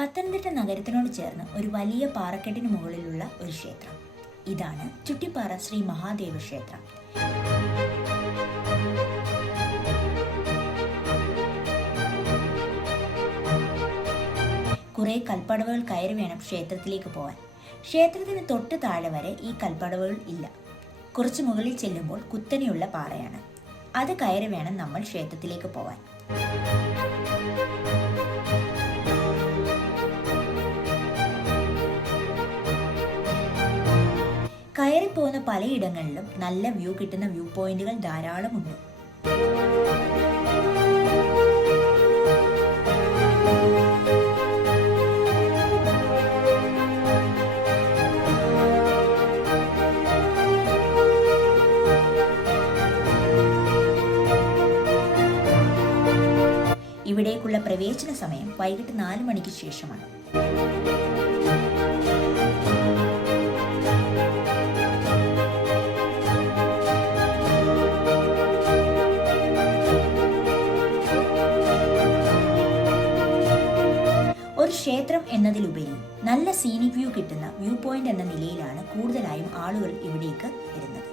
പത്തനംതിട്ട നഗരത്തിനോട് ചേർന്ന് ഒരു വലിയ പാറക്കെട്ടിന് മുകളിലുള്ള ഒരു ക്ഷേത്രം. ഇതാണ് ചുട്ടിപ്പാറ ശ്രീ മഹാദേവ ക്ഷേത്രം. കുറെ കൽപ്പടവുകൾ കയറി വേണം ക്ഷേത്രത്തിലേക്ക് പോകാൻ. ക്ഷേത്രത്തിന് തൊട്ട് താഴെ വരെ ഈ കൽപ്പടവുകൾ ഇല്ല. കുറച്ച് മുകളിൽ ചെല്ലുമ്പോൾ കുത്തനെയുള്ള പാറയാണ്. അത് കയറി വേണം നമ്മൾ ക്ഷേത്രത്തിലേക്ക് പോകാൻ. കയറിപ്പോകുന്ന പലയിടങ്ങളിലും നല്ല വ്യൂ കിട്ടുന്ന വ്യൂ പോയിന്റുകൾ ധാരാളമുണ്ട്. ഇവിടേക്കുള്ള പ്രവേശന സമയം വൈകിട്ട് 4 മണിക്ക് ശേഷമാണ്. ഒരു ക്ഷേത്രം എന്നതിലുപരി നല്ല സീനിക് വ്യൂ കിട്ടുന്ന വ്യൂ പോയിന്റ് എന്ന നിലയിലാണ് കൂടുതലായും ആളുകൾ ഇവിടേക്ക് വരുന്നത്.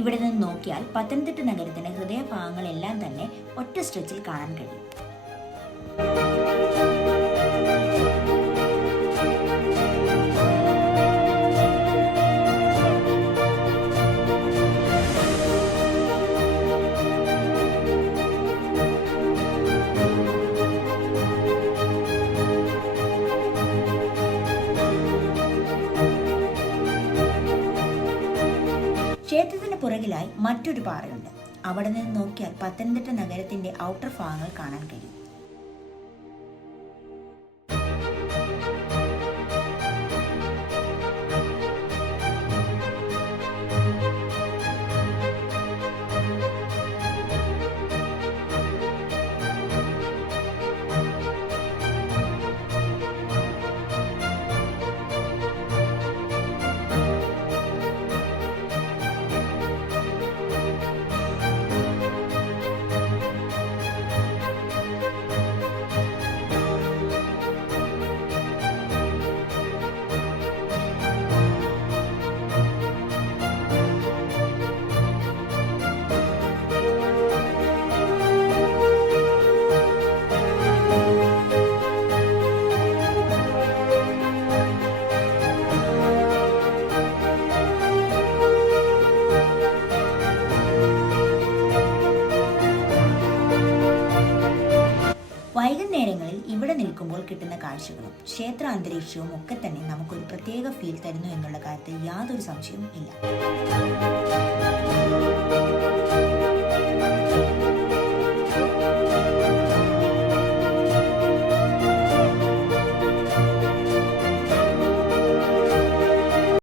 ഇവിടെ നിന്ന് നോക്കിയാൽ പത്തനംതിട്ട നഗരത്തിന്റെ ഹൃദയഭാഗങ്ങളെല്ലാം തന്നെ ഒറ്റ സ്ട്രെച്ചിൽ കാണാൻ കഴിയും. ക്ഷേത്രത്തിന് പുറകിലായി മറ്റൊരു പാറയുണ്ട്. അവിടെ നിന്ന് നോക്കിയാൽ പത്തനംതിട്ട നഗരത്തിന്റെ ഔട്ടർ ഭാഗങ്ങൾ കാണാൻ കഴിയും. വൈകുന്നേരങ്ങളിൽ ഇവിടെ നിൽക്കുമ്പോൾ കിട്ടുന്ന കാഴ്ചകളും ക്ഷേത്ര അന്തരീക്ഷവും ഒക്കെ തന്നെ നമുക്കൊരു പ്രത്യേക ഫീൽ തരുന്നു എന്നുള്ള കാര്യത്തിൽ യാതൊരു സംശയവും ഇല്ല.